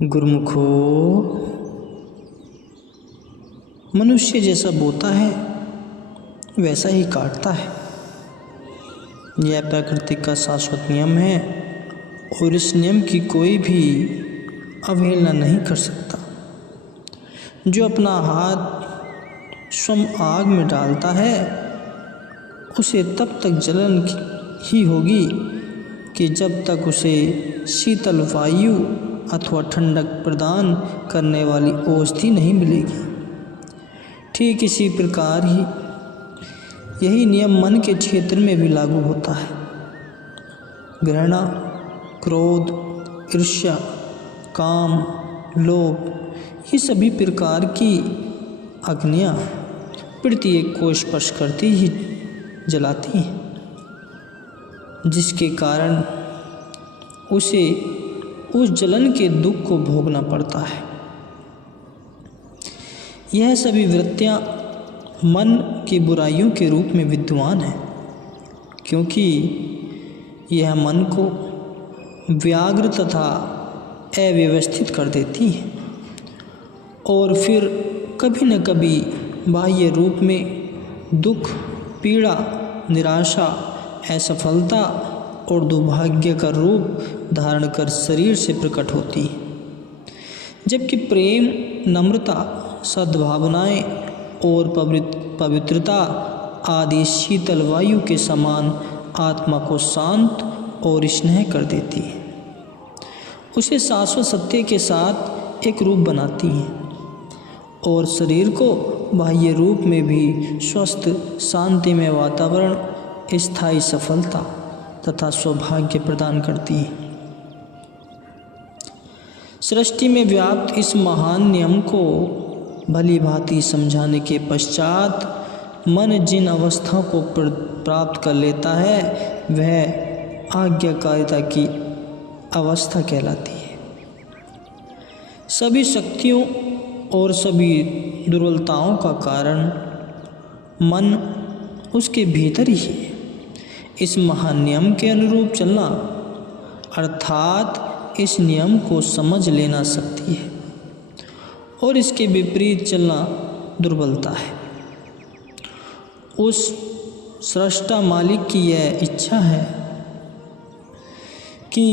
गुरुमुखो, मनुष्य जैसा बोता है वैसा ही काटता है। यह प्रकृति का शाश्वत नियम है और इस नियम की कोई भी अवहेलना नहीं कर सकता। जो अपना हाथ स्वयं आग में डालता है उसे तब तक जलन ही होगी कि जब तक उसे शीतल वायु अथवा ठंडक प्रदान करने वाली औषधि नहीं मिलेगी। ठीक इसी प्रकार ही यही नियम मन के क्षेत्र में भी लागू होता है। घृणा, क्रोध, ईर्ष्या, काम, लोभ, ये सभी प्रकार की अग्नियाँ प्रत्येक को स्पर्श करती ही जलाती हैं, जिसके कारण उसे उस जलन के दुख को भोगना पड़ता है। यह सभी वृत्तियाँ मन की बुराइयों के रूप में विद्यमान हैं, क्योंकि यह मन को व्याग्र तथा अव्यवस्थित कर देती है और फिर कभी न कभी बाह्य रूप में दुख, पीड़ा, निराशा, असफलता और दुर्भाग्य का रूप धारण कर शरीर से प्रकट होती है। जबकि प्रेम, नम्रता, सद्भावनाएं और पवित्रता आदि शीतल वायु के समान आत्मा को शांत और स्नेह कर देती है, उसे शाश्वत सत्य के साथ एक रूप बनाती है और शरीर को बाह्य रूप में भी स्वस्थ, शांतिमय वातावरण, स्थायी सफलता तथा सौभाग्य प्रदान करती है। सृष्टि में व्याप्त इस महान नियम को भली भांति समझाने के पश्चात मन जिन अवस्थाओं को प्राप्त कर लेता है वह आज्ञाकारिता की अवस्था कहलाती है। सभी शक्तियों और सभी दुर्बलताओं का कारण मन उसके भीतर ही है। इस महान नियम के अनुरूप चलना अर्थात इस नियम को समझ लेना शक्ति है और इसके विपरीत चलना दुर्बलता है। उस सृष्टा मालिक की यह इच्छा है कि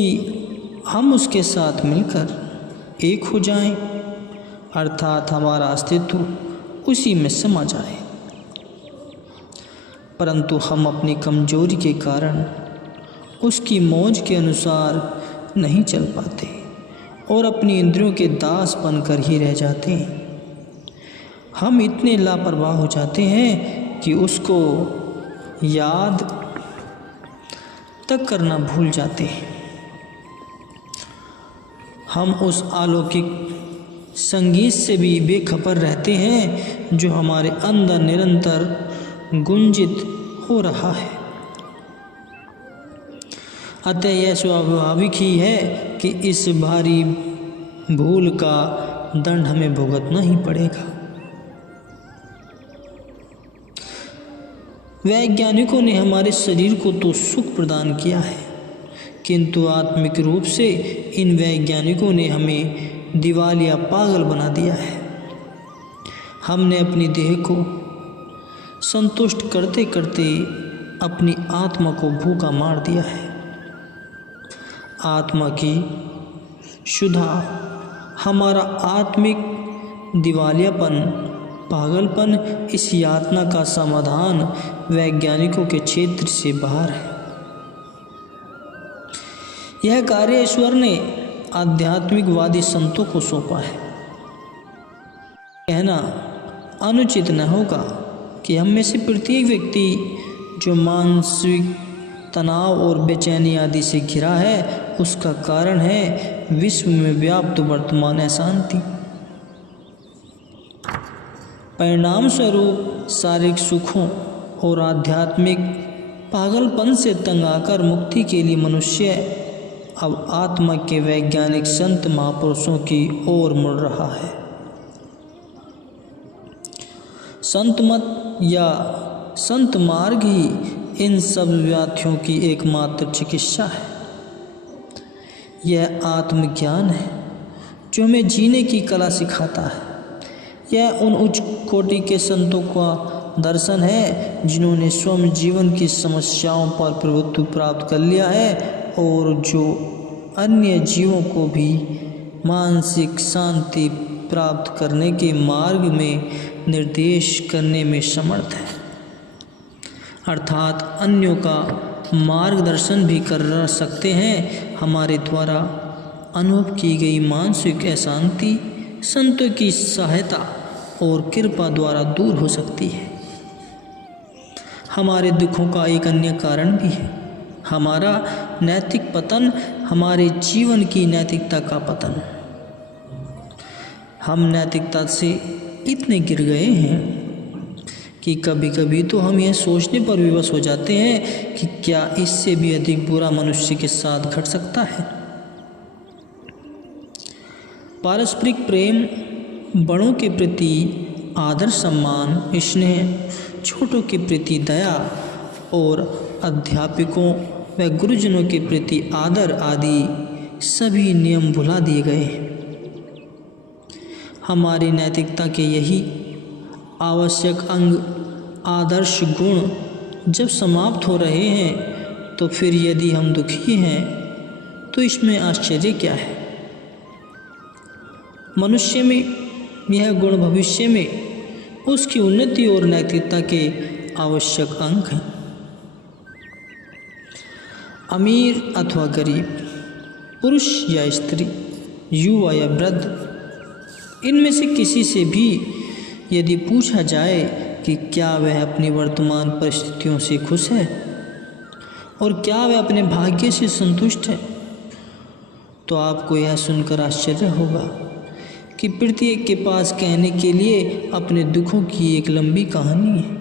हम उसके साथ मिलकर एक हो जाएं, अर्थात हमारा अस्तित्व उसी में समा जाए, परंतु हम अपनी कमजोरी के कारण उसकी मौज के अनुसार नहीं चल पाते और अपनी इंद्रियों के दास बनकर ही रह जाते हैं। हम इतने लापरवाह हो जाते हैं कि उसको याद तक करना भूल जाते हैं। हम उस अलौकिक संगीत से भी बेखबर रहते हैं जो हमारे अंदर निरंतर गुंजित हो रहा है। अतः यह स्वाभाविक ही है कि इस भारी भूल का दंड हमें भुगतना ही पड़ेगा। वैज्ञानिकों ने हमारे शरीर को तो सुख प्रदान किया है, किंतु आत्मिक रूप से इन वैज्ञानिकों ने हमें दिवालिया पागल बना दिया है। हमने अपनी देह को संतुष्ट करते करते अपनी आत्मा को भूखा मार दिया है। आत्मा की शुद्धा, हमारा आत्मिक दिवालियापन, पागलपन, इस यातना का समाधान वैज्ञानिकों के क्षेत्र से बाहर है। यह कार्य ईश्वर ने आध्यात्मिकवादी संतों को सौंपा है। कहना अनुचित न होगा कि हम में से प्रत्येक व्यक्ति जो मानसिक तनाव और बेचैनी आदि से घिरा है उसका कारण है विश्व में व्याप्त वर्तमान अशांति। परिणाम स्वरूप शारीरिक सुखों और आध्यात्मिक पागलपन से तंग आकर मुक्ति के लिए मनुष्य अब आत्मा के वैज्ञानिक संत महापुरुषों की ओर मुड़ रहा है। संत मत या संत मार्ग ही इन सब व्याधियों की एकमात्र चिकित्सा है। यह आत्मज्ञान है जो हमें जीने की कला सिखाता है। यह उन उच्च कोटि के संतों का दर्शन है जिन्होंने स्वयं जीवन की समस्याओं पर प्रभुत्व प्राप्त कर लिया है और जो अन्य जीवों को भी मानसिक शांति प्राप्त करने के मार्ग में निर्देश करने में समर्थ है, अर्थात अन्यों का मार्गदर्शन भी कर सकते हैं। हमारे द्वारा अनुभव की गई मानसिक अशांति संतों की सहायता और कृपा द्वारा दूर हो सकती है। हमारे दुखों का एक अन्य कारण भी है हमारा नैतिक पतन, हमारे जीवन की नैतिकता का पतन। हम नैतिकता से इतने गिर गए हैं कि कभी कभी तो हम यह सोचने पर विवश हो जाते हैं कि क्या इससे भी अधिक बुरा मनुष्य के साथ घट सकता है। पारस्परिक प्रेम, बड़ों के प्रति आदर सम्मान, स्नेह, छोटों के प्रति दया और अध्यापकों व गुरुजनों के प्रति आदर आदि सभी नियम भुला दिए गए हैं। हमारी नैतिकता के यही आवश्यक अंग आदर्श गुण जब समाप्त हो रहे हैं तो फिर यदि हम दुखी हैं तो इसमें आश्चर्य क्या है। मनुष्य में यह गुण भविष्य में उसकी उन्नति और नैतिकता के आवश्यक अंग हैं। अमीर अथवा गरीब, पुरुष या स्त्री, युवा या वृद्ध, इनमें से किसी से भी यदि पूछा जाए कि क्या वह अपनी वर्तमान परिस्थितियों से खुश है और क्या वह अपने भाग्य से संतुष्ट है, तो आपको यह सुनकर आश्चर्य होगा कि प्रत्येक के पास कहने के लिए अपने दुखों की एक लंबी कहानी है।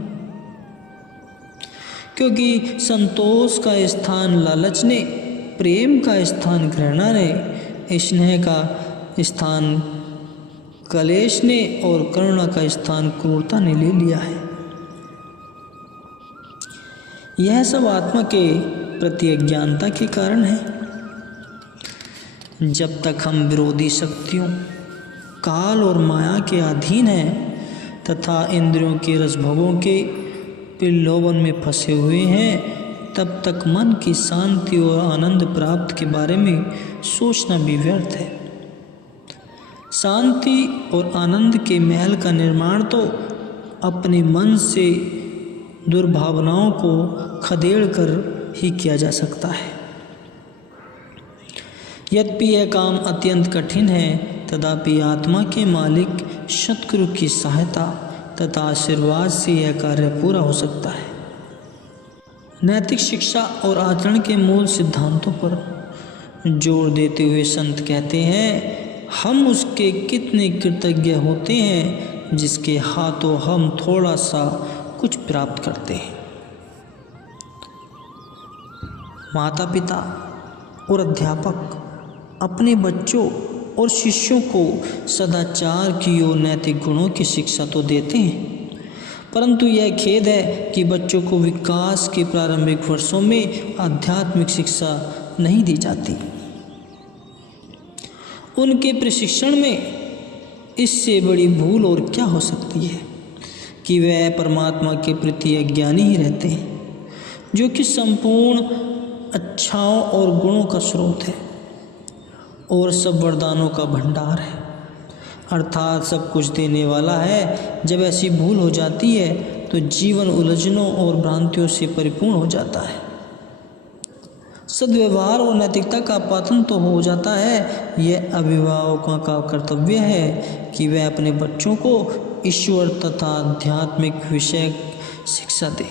क्योंकि संतोष का स्थान लालच ने, प्रेम का स्थान घृणा ने, स्नेह का स्थान कलेश ने और करुणा का स्थान क्रूरता ने ले लिया है। यह सब आत्मा के प्रति अज्ञानता के कारण है। जब तक हम विरोधी शक्तियों, काल और माया के अधीन हैं तथा इंद्रियों के रसभोगों के प्रलोभन में फंसे हुए हैं, तब तक मन की शांति और आनंद प्राप्त के बारे में सोचना भी व्यर्थ है। शांति और आनंद के महल का निर्माण तो अपने मन से दुर्भावनाओं को खदेड़ कर ही किया जा सकता है। यद्यपि यह काम अत्यंत कठिन है, तथापि आत्मा के मालिक सद्गुरु की सहायता तथा आशीर्वाद से यह कार्य पूरा हो सकता है। नैतिक शिक्षा और आचरण के मूल सिद्धांतों पर जोर देते हुए संत कहते हैं, हम उसके कितने कृतज्ञ होते हैं जिसके हाथों हम थोड़ा सा कुछ प्राप्त करते हैं। माता पिता और अध्यापक अपने बच्चों और शिष्यों को सदाचार की और नैतिक गुणों की शिक्षा तो देते हैं, परंतु यह खेद है कि बच्चों को विकास के प्रारंभिक वर्षों में आध्यात्मिक शिक्षा नहीं दी जाती। उनके प्रशिक्षण में इससे बड़ी भूल और क्या हो सकती है कि वह परमात्मा के प्रति अज्ञानी ही रहते हैं, जो कि संपूर्ण अच्छाओं और गुणों का स्रोत है और सब वरदानों का भंडार है, अर्थात सब कुछ देने वाला है। जब ऐसी भूल हो जाती है तो जीवन उलझनों और भ्रांतियों से परिपूर्ण हो जाता है। सद्व्यवहार और नैतिकता का पतन तो हो जाता है। यह अभिभावकों का कर्तव्य है कि वह अपने बच्चों को ईश्वर तथा आध्यात्मिक विषय शिक्षा दे,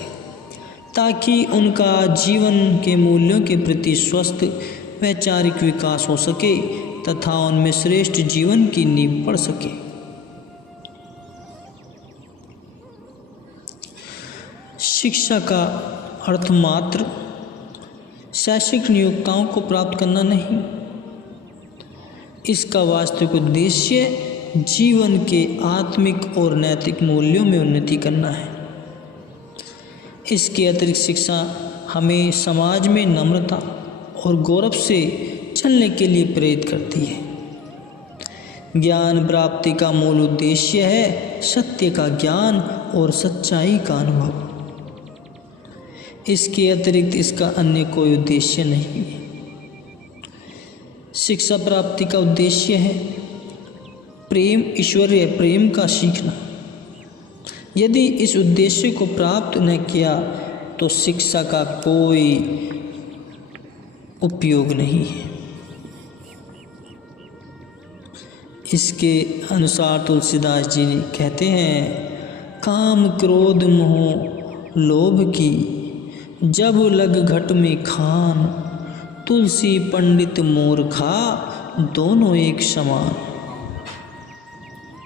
ताकि उनका जीवन के मूल्यों के प्रति स्वस्थ वैचारिक विकास हो सके तथा उनमें श्रेष्ठ जीवन की नींव पड़ सके। शिक्षा का अर्थ मात्र शैक्षिक नियोक्ताओं को प्राप्त करना नहीं, इसका वास्तविक उद्देश्य जीवन के आत्मिक और नैतिक मूल्यों में उन्नति करना है। इसके अतिरिक्त शिक्षा हमें समाज में नम्रता और गौरव से चलने के लिए प्रेरित करती है। ज्ञान प्राप्ति का मूल उद्देश्य है सत्य का ज्ञान और सच्चाई का अनुभव। इसके अतिरिक्त इसका अन्य कोई उद्देश्य नहीं है। शिक्षा प्राप्ति का उद्देश्य है प्रेम, ईश्वरीय प्रेम का सीखना। यदि इस उद्देश्य को प्राप्त न किया तो शिक्षा का कोई उपयोग नहीं है। इसके अनुसार तुलसीदास जी कहते हैं, काम क्रोध मोह लोभ की जब लग घट में खान, तुलसी पंडित मूर्खा दोनों एक समान।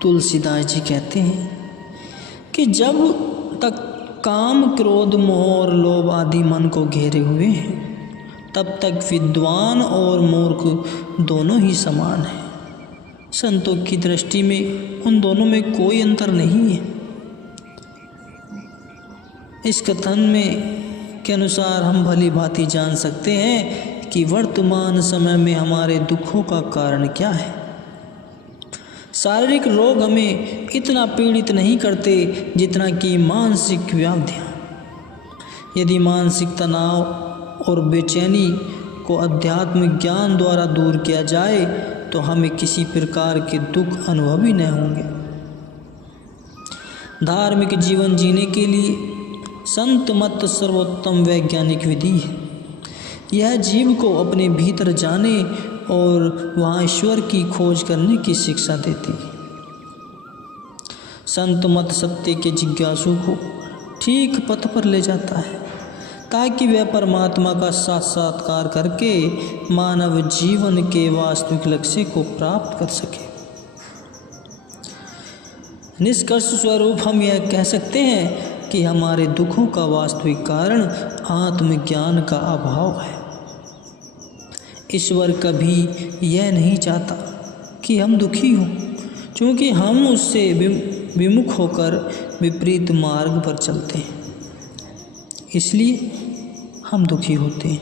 तुलसीदास जी कहते हैं कि जब तक काम क्रोध मोह और लोभ आदि मन को घेरे हुए हैं, तब तक विद्वान और मूर्ख दोनों ही समान हैं। संतों की दृष्टि में उन दोनों में कोई अंतर नहीं है। इस कथन में के अनुसार हम भली भांति जान सकते हैं कि वर्तमान समय में हमारे दुखों का कारण क्या है। शारीरिक रोग हमें इतना पीड़ित नहीं करते जितना कि मानसिक व्याधियाँ। यदि मानसिक तनाव और बेचैनी को आध्यात्मिक ज्ञान द्वारा दूर किया जाए तो हमें किसी प्रकार के दुख अनुभव ही न होंगे। धार्मिक जीवन जीने के लिए संत मत सर्वोत्तम वैज्ञानिक विधि है। यह जीव को अपने भीतर जाने और वहाँ ईश्वर की खोज करने की शिक्षा देती है। संत मत सत्य के जिज्ञासु को ठीक पथ पर ले जाता है ताकि वह परमात्मा का साक्षात्कार करके मानव जीवन के वास्तविक लक्ष्य को प्राप्त कर सके। निष्कर्ष स्वरूप हम यह कह सकते हैं कि हमारे दुखों का वास्तविक कारण आत्मज्ञान का अभाव है। ईश्वर कभी यह नहीं चाहता कि हम दुखी हों, क्योंकि हम उससे विमुख होकर विपरीत मार्ग पर चलते हैं, इसलिए हम दुखी होते हैं।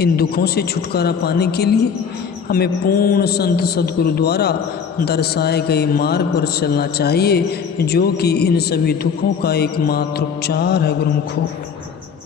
इन दुखों से छुटकारा पाने के लिए हमें पूर्ण संत सद्गुरु द्वारा दर्शाए गए मार्ग पर चलना चाहिए, जो कि इन सभी दुखों का एकमात्र उपचार है। गुरुमुखो।